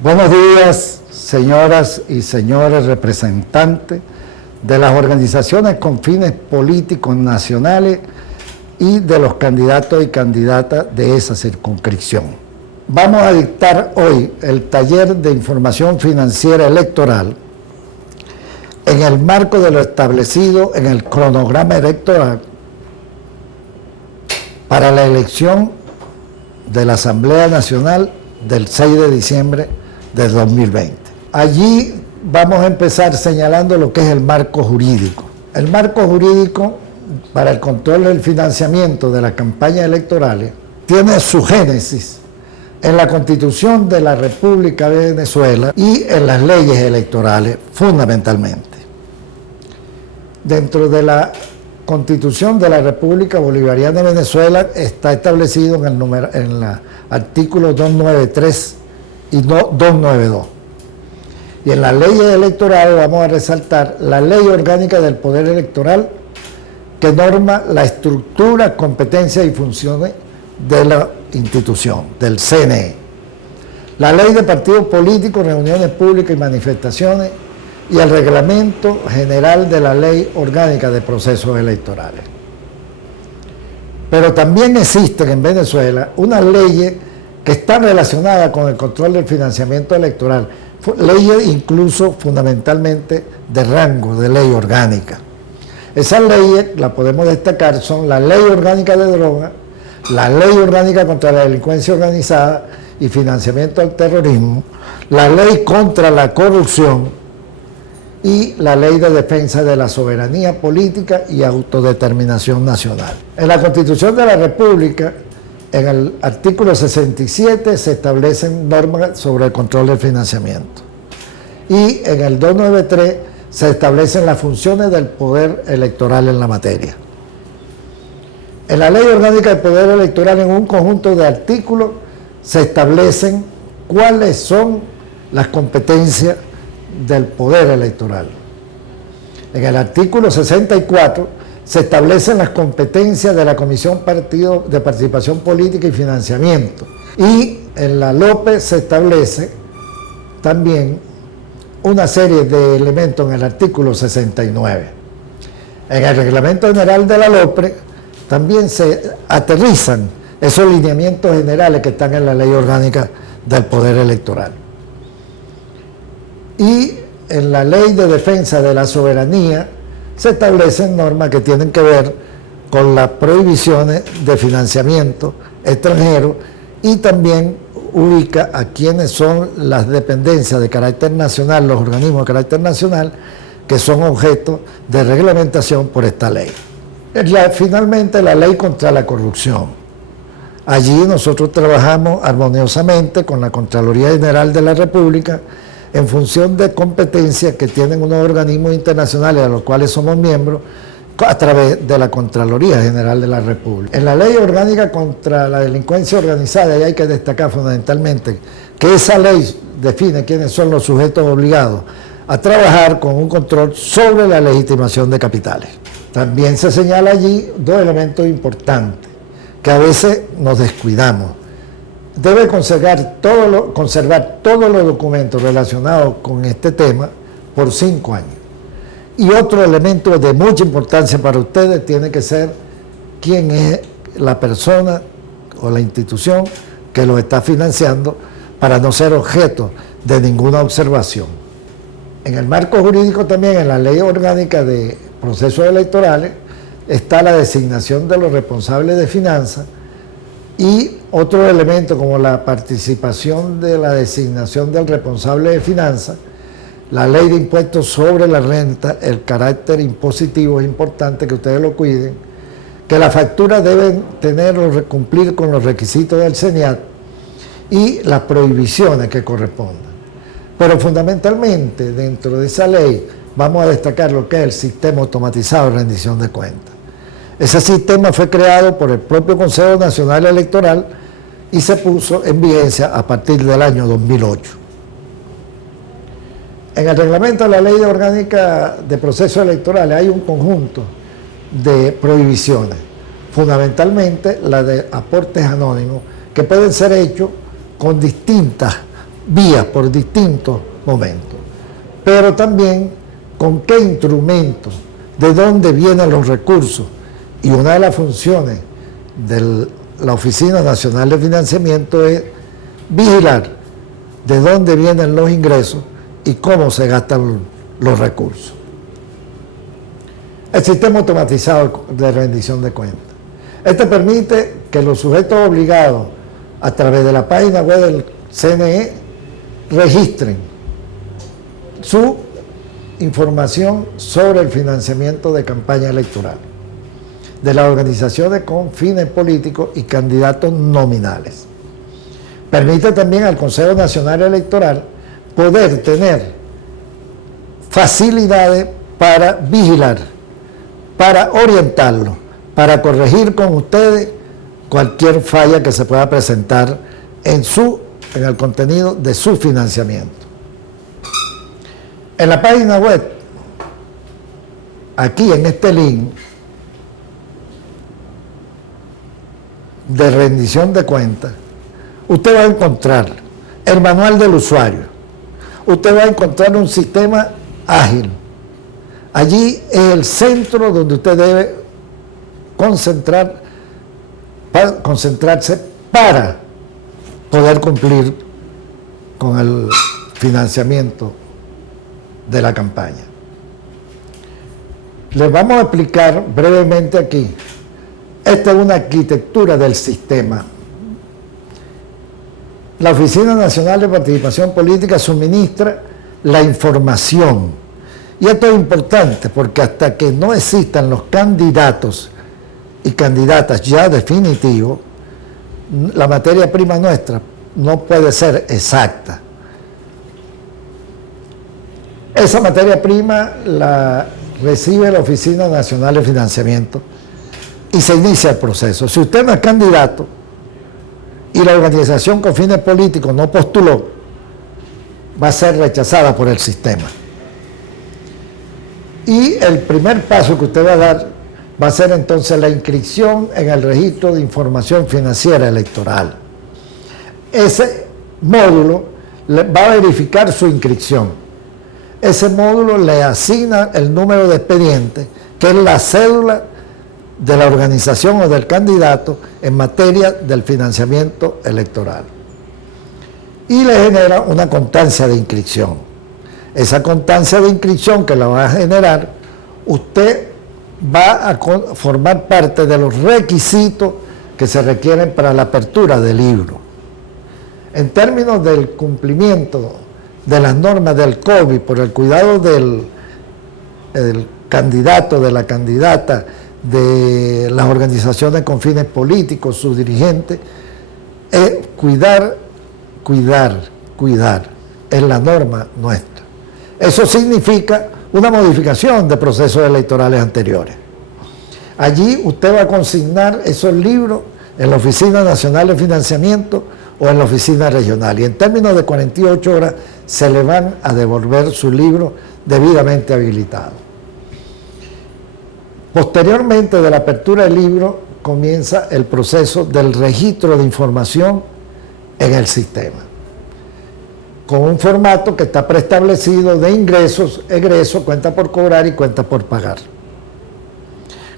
Buenos días, señoras y señores representantes de las organizaciones con fines políticos nacionales y de los candidatos y candidatas de esa circunscripción. Vamos a dictar hoy el taller de información financiera electoral en el marco de lo establecido en el cronograma electoral para la elección de la Asamblea Nacional del 6 de diciembre de 2020. Allí vamos a empezar señalando lo que es el marco jurídico. El marco jurídico para el control del financiamiento de las campañas electorales tiene su génesis en la Constitución de la República de Venezuela y en las leyes electorales fundamentalmente. Dentro de la Constitución de la República Bolivariana de Venezuela está establecido en el artículo 293 y 292. Y en las leyes electorales vamos a resaltar la Ley Orgánica del Poder Electoral, que norma la estructura, competencias y funciones de la institución, del CNE. La Ley de Partidos Políticos, Reuniones Públicas y Manifestaciones, y el Reglamento General de la Ley Orgánica de Procesos Electorales. Pero también existen en Venezuela unas leyes que están relacionadas con el control del financiamiento electoral, leyes incluso fundamentalmente de rango de ley orgánica. Esas leyes, las podemos destacar, son la Ley Orgánica de Drogas, la Ley Orgánica contra la Delincuencia Organizada y Financiamiento al Terrorismo, la Ley contra la Corrupción y la Ley de Defensa de la Soberanía Política y Autodeterminación Nacional. En la Constitución de la República, en el artículo 67 se establecen normas sobre el control del financiamiento. Y en el 293 se establecen las funciones del poder electoral en la materia. En la Ley Orgánica del Poder Electoral, en un conjunto de artículos, se establecen cuáles son las competencias del poder electoral. En el artículo 64 se establecen las competencias de la Comisión de Participación Política y Financiamiento. Y en la LOPE se establece también una serie de elementos en el artículo 69. En el Reglamento General de la LOPRE también se aterrizan esos lineamientos generales que están en la Ley Orgánica del Poder Electoral. Y en la Ley de Defensa de la Soberanía se establecen normas que tienen que ver con las prohibiciones de financiamiento extranjero y también ubica a quienes son las dependencias de carácter nacional, los organismos de carácter nacional que son objeto de reglamentación por esta ley. Finalmente, la Ley contra la Corrupción. Allí nosotros trabajamos armoniosamente con la Contraloría General de la República en función de competencias que tienen unos organismos internacionales a los cuales somos miembros a través de la Contraloría General de la República. En la Ley Orgánica contra la Delincuencia Organizada, y hay que destacar fundamentalmente que esa ley define quiénes son los sujetos obligados a trabajar con un control sobre la legitimación de capitales. También se señala allí dos elementos importantes que a veces nos descuidamos. Debe conservar todos los documentos relacionados con este tema por 5 años. Y otro elemento de mucha importancia para ustedes tiene que ser quién es la persona o la institución que lo está financiando para no ser objeto de ninguna observación. En el marco jurídico también, en la Ley Orgánica de Procesos Electorales, está la designación de los responsables de finanzas y otro elemento como la participación de la designación del responsable de finanzas, la Ley de Impuestos sobre la Renta, el carácter impositivo es importante que ustedes lo cuiden, que las facturas deben cumplir con los requisitos del CENIAT y las prohibiciones que correspondan. Pero fundamentalmente dentro de esa ley vamos a destacar lo que es el sistema automatizado de rendición de cuentas. Ese sistema fue creado por el propio Consejo Nacional Electoral y se puso en vigencia a partir del año 2008. En el reglamento de la Ley Orgánica de Procesos Electorales hay un conjunto de prohibiciones, fundamentalmente la de aportes anónimos, que pueden ser hechos con distintas vías, por distintos momentos, pero también con qué instrumentos, de dónde vienen los recursos. Y una de las funciones de la Oficina Nacional de Financiamiento es vigilar de dónde vienen los ingresos y cómo se gastan los recursos. El sistema automatizado de rendición de cuentas. Este permite que los sujetos obligados a través de la página web del CNE registren su información sobre el financiamiento de campaña electoral de las organizaciones con fines políticos y candidatos nominales. Permite también al Consejo Nacional Electoral poder tener facilidades para vigilar, para orientarlo, para corregir con ustedes cualquier falla que se pueda presentar en el contenido de su financiamiento. En la página web, aquí en este link de rendición de cuentas, usted va a encontrar el manual del usuario, usted va a encontrar un sistema ágil. Allí es el centro donde usted debe concentrarse para poder cumplir con el financiamiento de la campaña. Les vamos a explicar brevemente aquí. Esta es una arquitectura del sistema. La Oficina Nacional de Participación Política suministra la información. Y esto es importante porque hasta que no existan los candidatos y candidatas ya definitivos, la materia prima nuestra no puede ser exacta. Esa materia prima la recibe la Oficina Nacional de Financiamiento y se inicia el proceso. Si usted no es candidato y la organización con fines políticos no postuló, va a ser rechazada por el sistema. Y el primer paso que usted va a dar va a ser entonces la inscripción en el registro de información financiera electoral. Ese módulo va a verificar su inscripción. Ese módulo le asigna el número de expediente, que es la cédula de la organización o del candidato en materia del financiamiento electoral. Y le genera una constancia de inscripción. Esa constancia de inscripción que la va a generar, usted va a formar parte de los requisitos que se requieren para la apertura del libro. En términos del cumplimiento de las normas del COVID por el cuidado del candidato, de la candidata, de las organizaciones con fines políticos, sus dirigentes, es cuidar, es la norma nuestra. Eso significa una modificación de procesos electorales anteriores. Allí usted va a consignar esos libros en la Oficina Nacional de Financiamiento o en la oficina regional, y en términos de 48 horas se le van a devolver su libro debidamente habilitado. Posteriormente de la apertura del libro comienza el proceso del registro de información en el sistema, con un formato que está preestablecido de ingresos, egresos, cuenta por cobrar y cuenta por pagar.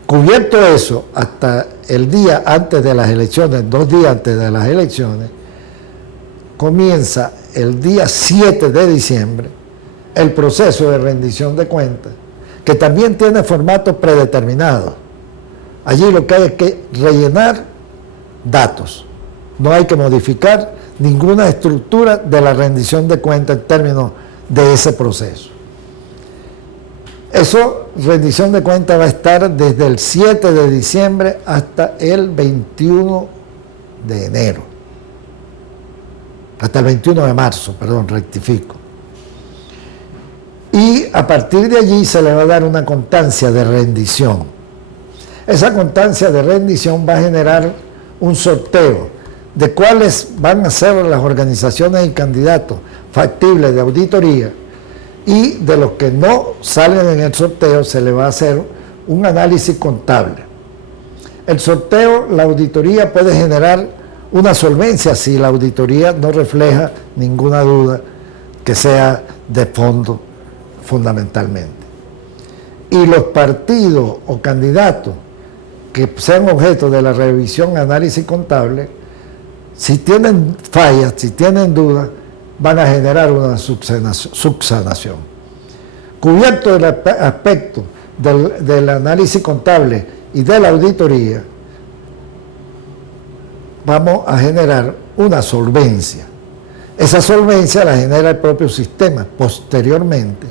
Cubierto eso, hasta el día antes de las elecciones, 2 días antes de las elecciones, comienza el día 7 de diciembre el proceso de rendición de cuentas, que también tiene formato predeterminado. Allí lo que hay es que rellenar datos, no hay que modificar ninguna estructura de la rendición de cuentas en términos de ese proceso. Eso, rendición de cuentas, va a estar desde el 7 de diciembre hasta el 21 de enero. Hasta el 21 de marzo, perdón, rectifico. Y a partir de allí se le va a dar una constancia de rendición. Esa constancia de rendición va a generar un sorteo de cuáles van a ser las organizaciones y candidatos factibles de auditoría, y de los que no salen en el sorteo se le va a hacer un análisis contable. El sorteo, la auditoría puede generar una solvencia si la auditoría no refleja ninguna duda que sea de fondo fundamentalmente. Y los partidos o candidatos que sean objeto de la revisión análisis contable, si tienen fallas, si tienen dudas, van a generar una subsanación. Cubierto el aspecto del análisis contable y de la auditoría, vamos a generar una solvencia. Esa solvencia la genera el propio sistema posteriormente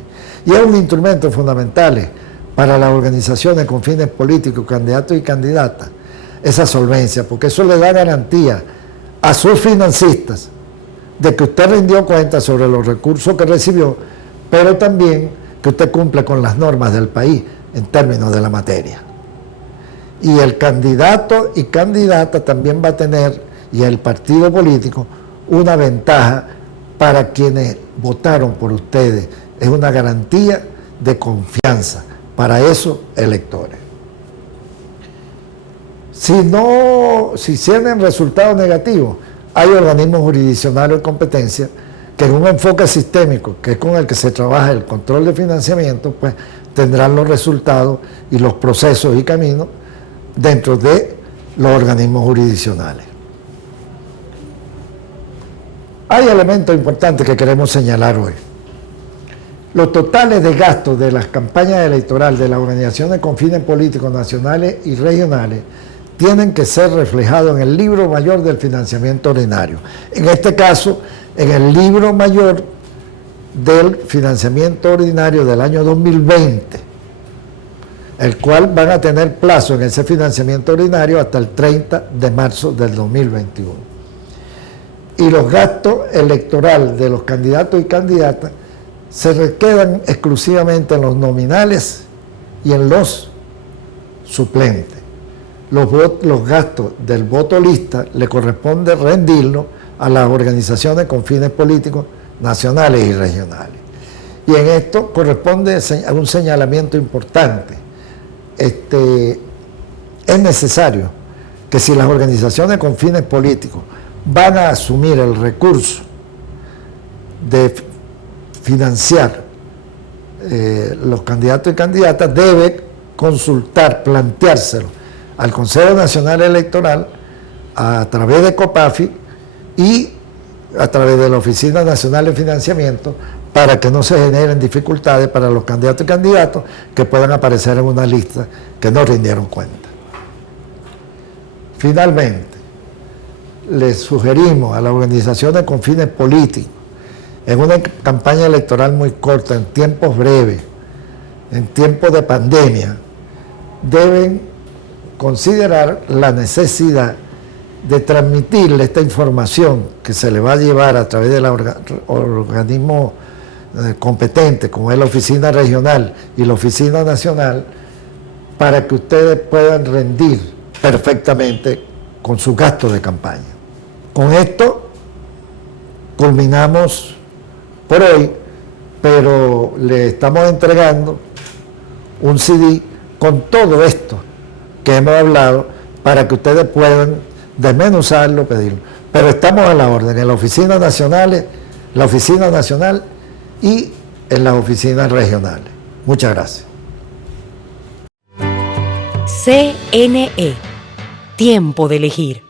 y es un instrumento fundamental para las organizaciones con fines políticos, candidatos y candidatas, esa solvencia, porque eso le da garantía a sus financistas de que usted rindió cuenta sobre los recursos que recibió, pero también que usted cumple con las normas del país en términos de la materia. Y el candidato y candidata también va a tener, y el partido político, una ventaja para quienes votaron por ustedes. Es una garantía de confianza para esos electores. Si tienen resultados negativos, hay organismos jurisdiccionales de competencia que en un enfoque sistémico, que es con el que se trabaja el control de financiamiento, pues tendrán los resultados y los procesos y caminos dentro de los organismos jurisdiccionales. Hay elementos importantes que queremos señalar hoy. Los totales de gastos de las campañas electorales de las organizaciones con fines políticos nacionales y regionales tienen que ser reflejados en el libro mayor del financiamiento ordinario. En este caso, en el libro mayor del financiamiento ordinario del año 2020, el cual van a tener plazo en ese financiamiento ordinario hasta el 30 de marzo del 2021. Y los gastos electorales de los candidatos y candidatas se quedan exclusivamente en los nominales y en los suplentes. Los gastos del voto lista le corresponde rendirlo a las organizaciones con fines políticos nacionales y regionales. Y en esto corresponde a un señalamiento importante. Es necesario que si las organizaciones con fines políticos van a asumir el recurso de financiar los candidatos y candidatas, debe consultar, planteárselo al Consejo Nacional Electoral a través de COPAFI y a través de la Oficina Nacional de Financiamiento, para que no se generen dificultades para los candidatos y candidatos que puedan aparecer en una lista que no rindieron cuenta. Finalmente, les sugerimos a las organizaciones con fines políticos, en una campaña electoral muy corta, en tiempos breves, en tiempos de pandemia, deben considerar la necesidad de transmitirle esta información que se le va a llevar a través del organismo competente, como es la Oficina Regional y la Oficina Nacional, para que ustedes puedan rendir perfectamente con su gasto de campaña. Con esto culminamos por hoy, pero le estamos entregando un CD con todo esto que hemos hablado para que ustedes puedan desmenuzarlo, pedirlo. Pero estamos a la orden en las oficinas nacionales, la Oficina Nacional y en las oficinas regionales. Muchas gracias. CNE. Tiempo de elegir.